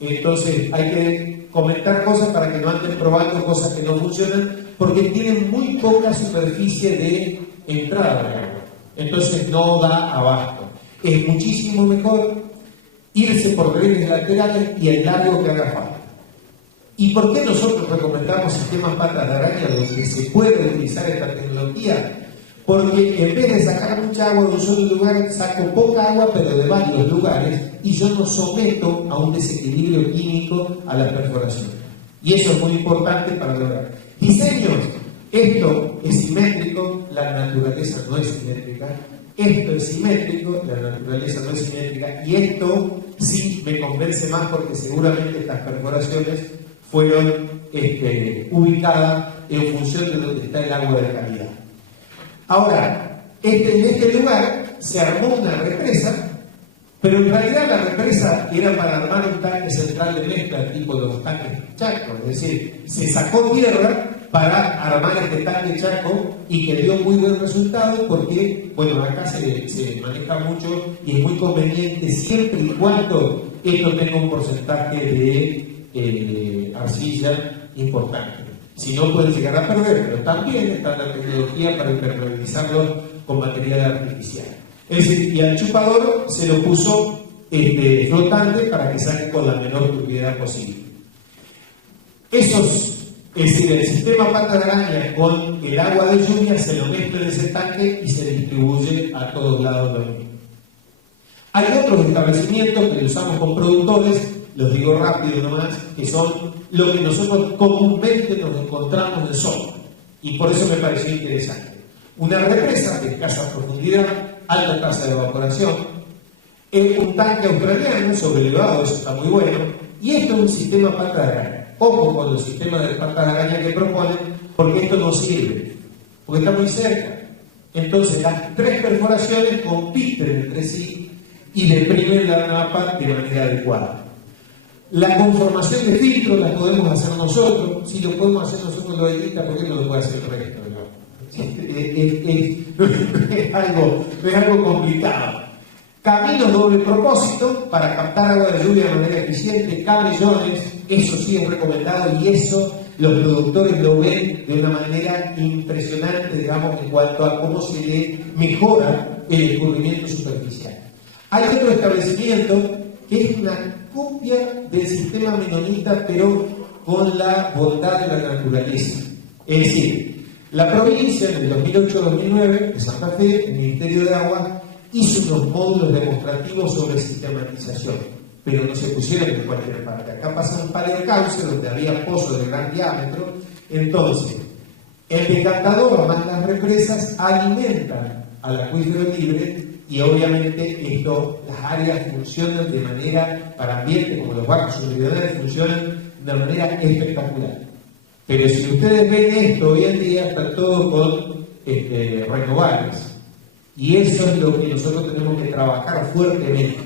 Entonces hay que comentar cosas para que no anden probando cosas que no funcionan porque tienen muy poca superficie de entrada de agua. Entonces no da abasto. Es muchísimo mejor irse por drenes laterales y el largo que haga falta. ¿Y por qué nosotros recomendamos sistemas patas de araña donde se puede utilizar esta tecnología? Porque en vez de sacar mucha agua de un solo lugar, saco poca agua pero de varios lugares y yo no someto a un desequilibrio químico a la perforación. Y eso es muy importante para lograr. Diseños. Esto es simétrico, la naturaleza no es simétrica. Esto es simétrico, la naturaleza no es simétrica. Y esto sí me convence más porque seguramente estas perforaciones fueron ubicadas en función de donde está el agua de calidad. Ahora, en este lugar se armó una represa, pero en realidad la represa era para armar un tanque central de mezcla tipo los tanques Chaco, es decir, se sacó tierra para armar este tanque Chaco y que dio muy buen resultado porque, bueno, acá se maneja mucho y es muy conveniente siempre y cuando esto tenga un porcentaje de arcilla importante. Si no, pueden llegar a perder, pero también está la tecnología para impermeabilizarlo con material artificial. Es decir, y al chupador se lo puso flotante para que salga con la menor turbidez posible. Es decir, el sistema pata de araña con el agua de lluvia se lo mezcla en ese tanque y se distribuye a todos lados lo mismo. Hay otros establecimientos que usamos con productores, los digo rápido nomás, que son lo que nosotros comúnmente nos encontramos en zona. Y por eso me pareció interesante. Una represa de escasa profundidad, alta tasa de evaporación, un tanque australiano sobrelevado, eso está muy bueno, y esto es un sistema pata de araña. Ojo con los sistemas de pata de araña que proponen, porque esto no sirve, porque está muy cerca. Entonces las tres perforaciones compiten entre sí y deprimen la napa de manera adecuada. La conformación de filtros la podemos hacer nosotros, si lo podemos hacer nosotros lo edita, ¿por qué no lo puede hacer el resto? No es algo complicado. Caminos doble propósito para captar agua de lluvia de manera eficiente, camellones, eso sí es recomendado y eso los productores lo ven de una manera impresionante, digamos, en cuanto a cómo se le mejora el escurrimiento superficial. Hay otro establecimiento que es una copia del sistema menonita, pero con la bondad de la naturaleza. Es decir, la provincia en el 2008-2009 de Santa Fe, el Ministerio de Agua, hizo unos módulos demostrativos sobre sistematización, pero no se pusieron en cualquier parte. Acá pasa un paleocauce donde había pozos de gran diámetro, entonces el decantador más las represas alimentan al acuífero libre y obviamente las áreas funcionan de manera, para ambientes como los barcos submeridionales, funcionan de manera espectacular. Pero si ustedes ven esto hoy en día, está todo con renovables. Y eso es lo que nosotros tenemos que trabajar fuertemente.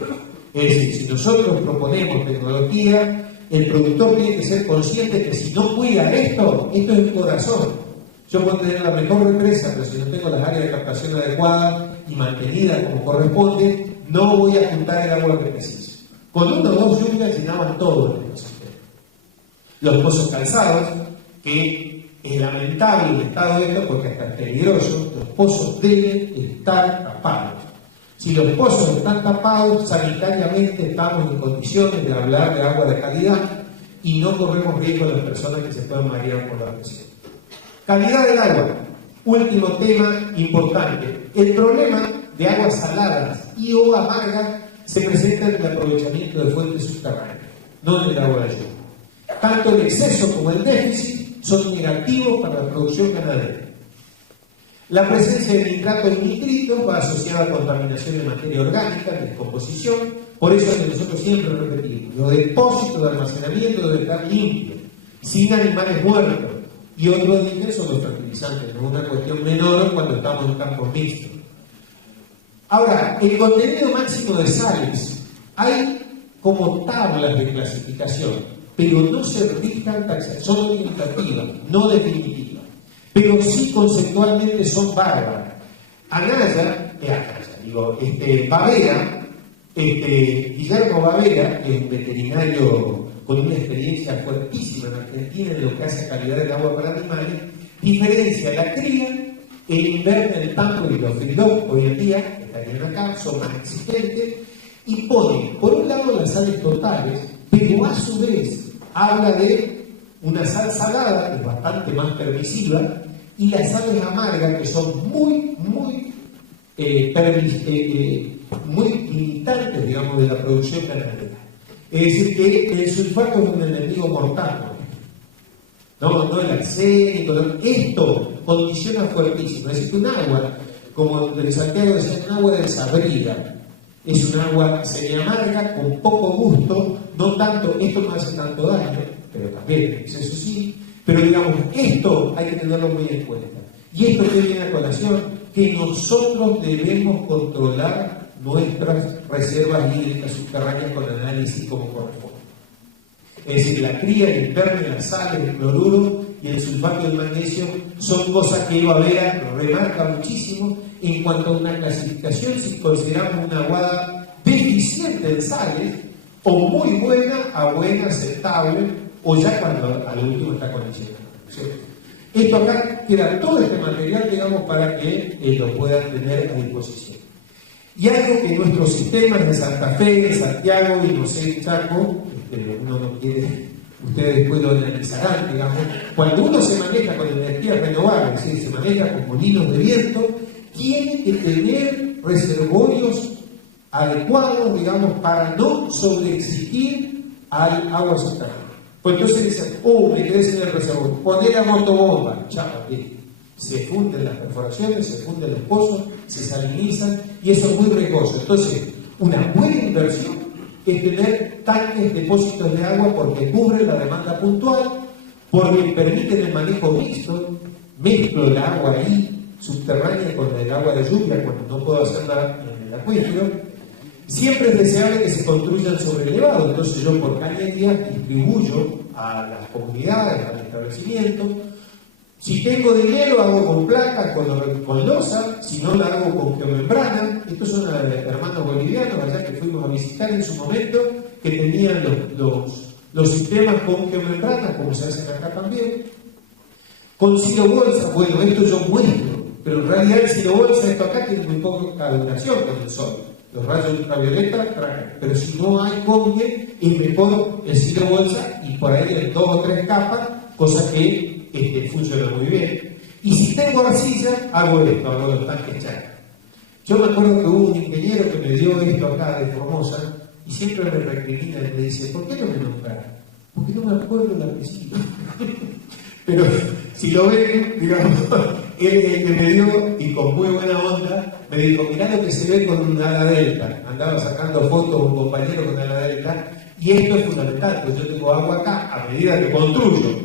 Es decir, si nosotros proponemos tecnología, el productor tiene que ser consciente que si no cuida esto es el corazón. Yo puedo tener la mejor represa, pero si no tengo las áreas de captación adecuadas y mantenidas como corresponde, no voy a juntar el agua que preciso. Con 1 o 2 lluvias llenaban todo el ecosistema. Los pozos calzados, que es lamentable el estado de esto porque hasta es peligroso, los pozos deben estar tapados. Si los pozos están tapados, sanitariamente estamos en condiciones de hablar de agua de calidad y no corremos riesgo de las personas que se puedan marear por la presión. Calidad del agua, último tema importante. El problema de aguas saladas y o amargas se presenta en el aprovechamiento de fuentes subterráneas, no en el agua de lluvia. Tanto el exceso como el déficit son negativos para la producción ganadera. La presencia de nitratos y nitritos va asociada a contaminación de materia orgánica, de descomposición. Por eso es que nosotros siempre repetimos, los depósitos de almacenamiento deben estar limpios, sin animales muertos. Y otro dije son los fertilizantes, no es una cuestión menor cuando estamos en campos mixtos. Ahora, el contenido máximo de sales, hay como tablas de clasificación, pero no se rijan taxativas, son orientativas, no definitivas, pero sí conceptualmente son bárbaras. Bavera, Guillermo Bavera, que es un veterinario con una experiencia fuertísima en Argentina en lo que hace a calidad del agua para animales, diferencia la cría, el inverno, el tambo y los feedlots hoy en día, que estarían acá, son más exigentes, y pone, por un lado, las sales totales, pero a su vez habla de una sal salada, que es bastante más permisiva, y las sales amargas, que son muy limitantes, digamos, de la producción ganadera. Es decir, que el sulfato es un enemigo mortal, no el arsénico, esto condiciona fuertísimo. Es decir, que un agua, como el de Santiago decía, un agua desabrida, es un agua semi-amarga, con poco gusto, no tanto, esto no hace tanto daño, pero también, eso sí, pero digamos, esto hay que tenerlo muy en cuenta. Y esto que viene a colación, que nosotros debemos controlar nuestras reservas hídricas subterráneas con análisis como corresponde. Es decir, la cría, el imperme, las sales, el cloruro y el sulfato del magnesio son cosas que Bavera remarca muchísimo en cuanto a una clasificación si consideramos una aguada deficiente en sales o muy buena a buena, aceptable o ya cuando al último está condicionado. ¿Sí? Esto acá queda todo este material, digamos, para que lo puedan tener a disposición. Y algo que nuestros sistemas de Santa Fe, de Santiago y no sé, Chaco, uno no quiere, ustedes después lo analizarán, digamos, cuando uno se maneja con energía renovable, es decir, se maneja con molinos de viento, tiene que tener reservorios adecuados, digamos, para no sobreexigir al agua subterránea. Pues entonces dicen, me quedé sin el reservorio, poner la motobomba, se funden las perforaciones, se funden los pozos, se salinizan y eso es muy riesgoso. Entonces, una buena inversión es tener tanques, depósitos de agua porque cubren la demanda puntual, porque permiten el manejo mixto, mezclo el agua ahí subterránea con el agua de lluvia cuando no puedo hacerla en el acuífero. Siempre es deseable que se construyan sobre elevado, entonces yo por cañería distribuyo a las comunidades, al establecimiento. Si tengo dinero, hago con placas, con losa, si no la hago con geomembrana. Estos son hermanos bolivianos allá que fuimos a visitar en su momento, que tenían los sistemas con geomembrana, como se hacen acá también. Con silobolsa, bueno, esto yo muestro, pero en realidad el silobolsa, esto acá tiene muy poca duración con el sol. Los rayos ultravioleta traen, pero si no hay cobre, es mejor el silobolsa y por ahí en 2 o 3 capas, cosa que funciona muy bien. Y si tengo arcilla, hago esto, hago los tanques chacra. Yo me acuerdo que hubo un ingeniero que me dio esto acá de Formosa y siempre me recrimina y me dice, ¿por qué no me nombraron? Porque no me acuerdo el apellido. Pero si lo ven, digamos, él es el que me dio y con muy buena onda me dijo, mirá lo que se ve con un ala delta. Andaba sacando fotos un compañero con ala delta y esto es fundamental, pues yo tengo agua acá a medida que construyo.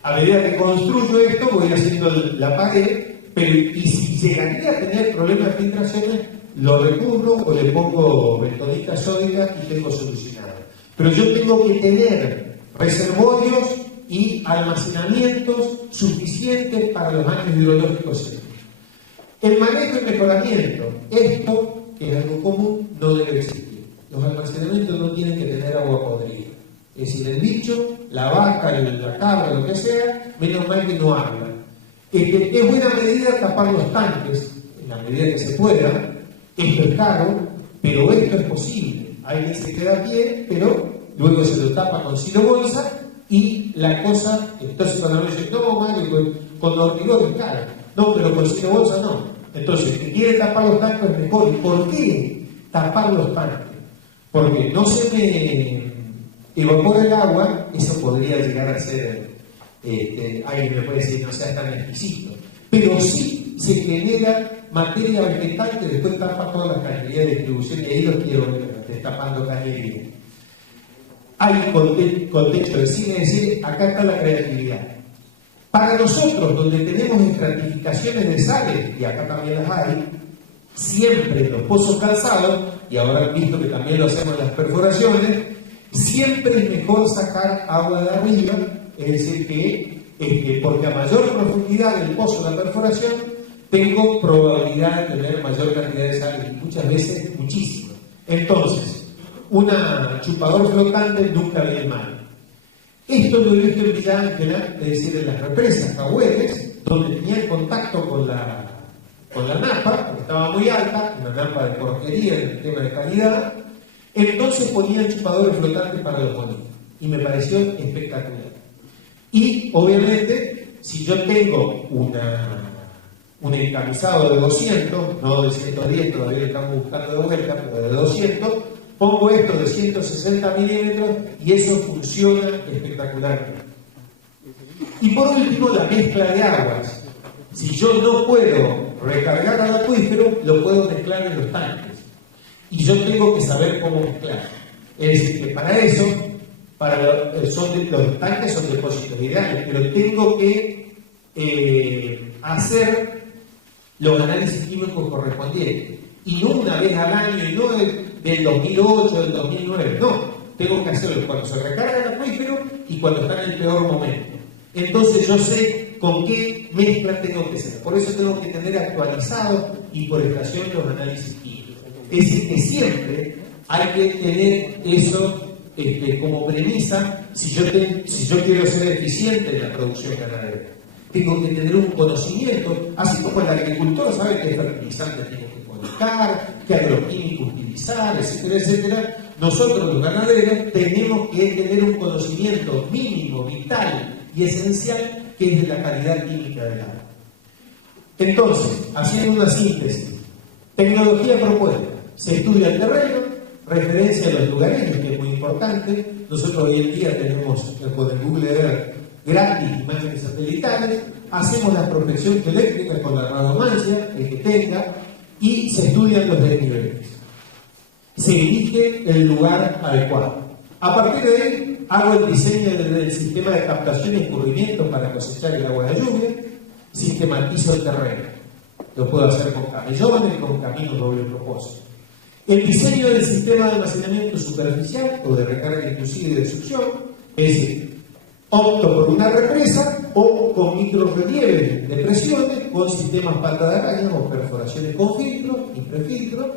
A medida que construyo esto voy haciendo la pared, Pero, y si llegaría a tener problemas de filtraciones, lo recubro o le pongo bentonita sódica y tengo solucionado. Pero yo tengo que tener reservorios y almacenamientos suficientes para los años hidrológicos. El manejo y mejoramiento, esto, que es algo común, no debe existir. Los almacenamientos no tienen que tener agua podrida. Es decir, el bicho, la vaca, la cabra, lo que sea, menos mal que no hablan. Es buena medida tapar los tanques, en la medida que se pueda. Esto es caro, pero esto es posible. Alguien se queda a pie, pero luego se lo tapa con silo-bolsa y la cosa, entonces cuando me dicen, no, Mario, con hormigón es caro. No, pero con silo-bolsa no. Entonces, si quiere tapar los tanques es mejor. ¿Y por qué tapar los tanques? Porque no se me evapora el agua, eso podría llegar a ser, alguien me puede decir, no sea tan exquisito, pero sí se genera materia vegetal que después tapa todas las cañerías de distribución, y ahí los quiero ver, destapando cañerías. Hay contexto de cine, es decir, acá está la creatividad. Para nosotros, donde tenemos estratificaciones de sales, y acá también las hay, siempre en los pozos calzados, y ahora han visto que también lo hacemos en las perforaciones, siempre es mejor sacar agua de arriba, es decir, que porque a mayor profundidad del pozo de la perforación, tengo probabilidad de tener mayor cantidad de sales, y muchas veces muchísimo. Entonces, una chupador flotante nunca viene mal. Esto lo he visto en Villa Ángela, es decir, en las represas Cahueles, donde tenían contacto con la napa, que estaba muy alta, una napa de porquería en el tema de calidad. Entonces ponían chupadores flotantes para los bonitos. Y me pareció espectacular. Y, obviamente, si yo tengo un encamisado de 200, no de 110, todavía lo estamos buscando de vuelta, pero de 200, pongo esto de 160 milímetros y eso funciona espectacularmente. Y por último, la mezcla de aguas. Si yo no puedo recargar al acuífero, lo puedo mezclar en los tanques. Y yo tengo que saber cómo mezclar. Es decir, que para eso, los tanques son depósitos ideales, pero tengo que hacer los análisis químicos correspondientes. Y no una vez al año, y no del 2008, del 2009, no. Tengo que hacerlo cuando se recarga el acuífero y cuando está en el peor momento. Entonces yo sé con qué mezcla tengo que hacer. Por eso tengo que tener actualizados y por estación los análisis químicos. Es decir, que siempre hay que tener eso como premisa si yo quiero ser eficiente en la producción ganadera. Tengo que tener un conocimiento, así como el agricultor sabe qué fertilizantes tengo que colocar, qué agroquímicos utilizar, etcétera, etcétera. Nosotros los ganaderos tenemos que tener un conocimiento mínimo, vital y esencial, que es de la calidad química del agua. Entonces, haciendo una síntesis, tecnología propuesta, se estudia el terreno, referencia a los lugares, que es muy importante. Nosotros hoy en día tenemos con el Google Earth gratis imágenes satelitales, hacemos la prospección geoeléctrica con la radomancia, el que tenga, y se estudian los desniveles. Se elige el lugar adecuado. A partir de ahí, hago el diseño del sistema de captación y escurrimiento para cosechar el agua de lluvia, sistematizo el terreno. Lo puedo hacer con camellones, con caminos doble propósito. El diseño del sistema de almacenamiento superficial o de recarga inclusive y de succión, es decir, opto por una represa o con microrelieves de presiones, con sistemas pata de araña o perforaciones con filtro y prefiltro.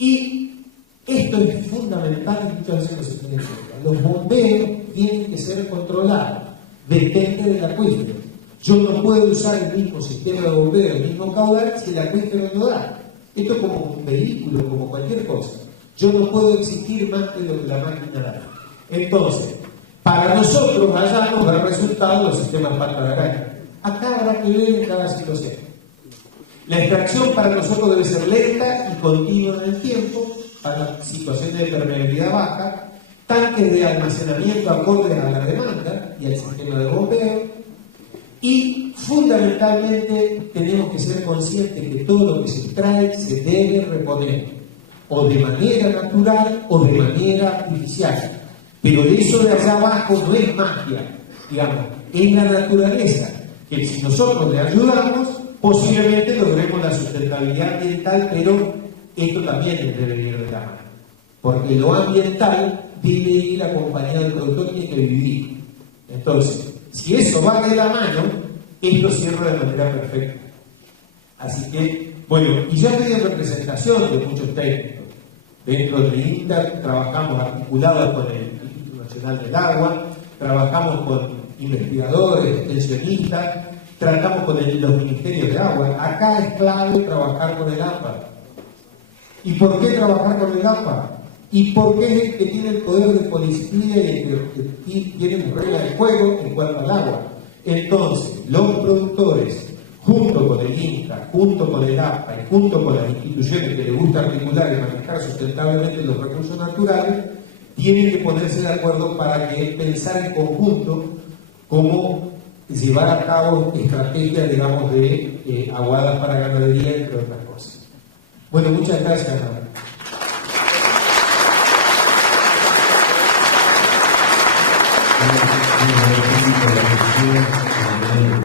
Y esto es fundamental y muchas veces no se tiene en cuenta. Los bombeos tienen que ser controlados, depende del acuífero. Yo no puedo usar el mismo sistema de bombeo, el mismo caudal, si el acuífero no da. Esto es como un vehículo, como cualquier cosa. Yo no puedo exigir más de lo que la máquina da. Entonces, para nosotros allá nos da resultado los sistemas pata de araña. Acá habrá que ver en cada situación. La extracción para nosotros debe ser lenta y continua en el tiempo, para situaciones de permeabilidad baja, tanques de almacenamiento acorde a la demanda y al sistema de bombeo. Y fundamentalmente tenemos que ser conscientes que todo lo que se extrae se debe reponer, o de manera natural o de manera artificial. Pero eso de allá abajo no es magia, digamos, es la naturaleza, que si nosotros le ayudamos, posiblemente logremos la sustentabilidad ambiental, pero esto también debe ir de la mano, porque lo ambiental debe ir acompañado del productor, tiene que vivir. Entonces, si eso va de la mano, esto cierra de manera perfecta. Así que, bueno, y yo estoy en representación de muchos técnicos. Dentro del INTA trabajamos articulados con el Instituto Nacional del Agua, trabajamos con investigadores, extensionistas, tratamos con los ministerios de agua. Acá es clave trabajar con el AMPA. ¿Y por qué trabajar con el AMPA? ¿Y por qué es el que tiene el poder de policía y el que tiene una regla de juego en cuanto al agua? Entonces, los productores, junto con el INTA, junto con el APA y junto con las instituciones que les gusta articular y manejar sustentablemente los recursos naturales, tienen que ponerse de acuerdo para que pensar en conjunto cómo llevar a cabo estrategias, digamos, de aguadas para ganadería, entre otras cosas. Bueno, muchas gracias.